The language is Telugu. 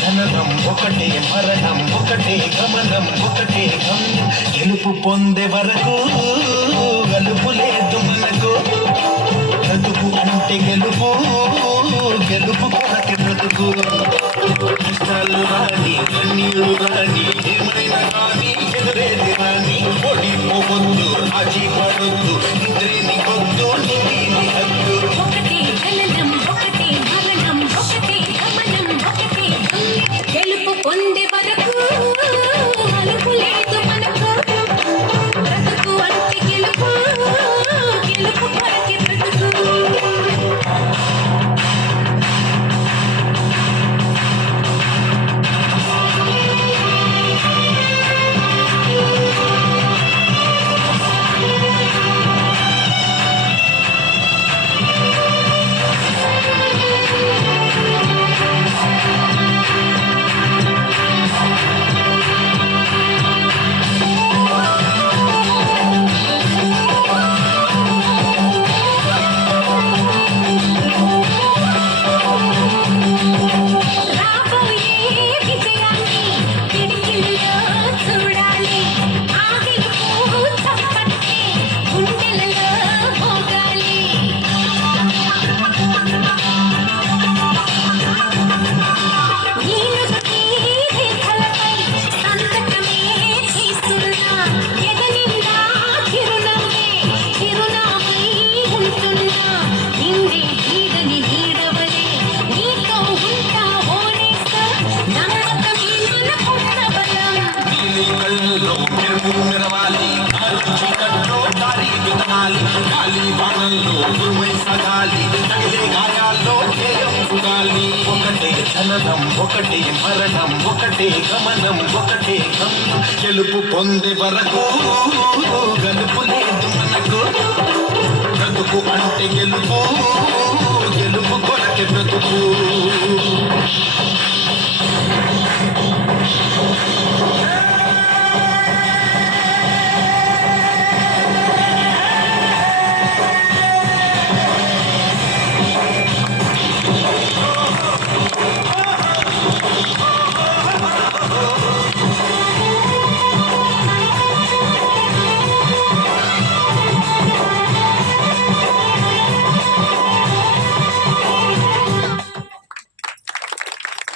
జననం ఒకటే మరణం ఒకటే గమనం ఒకటే గమ్యం గెలుపు పొందే వరకు గలుపు లేదు మనకు బ్రతుకు అంటే గెలుపు గెలుపు కొరకే బ్రతుకు కష్టాలు రాని కన్నీరు రాని ఏమైనా కానీ ఎదురేది రాని ఓడిపోవద్దు రాజీ పడొద్దు ఇద్దరిని కొద్దు నీది హద్దు గెలుపు పొందే వరకు అలుపు లేదు మనకు బ్రతుకు అంటే గెలుపు గెలుపు కొరకే బ్రతుకు ఒకటే జననం ఒకటే మరణం ఒకటే గమనం ఒకటే గమ్యం గెలుపు పొందే వరకు గలుపు లేదు మనకు బ్రతుకు అంటే గెలుపు గెలుపు కొరకే బ్రతుకు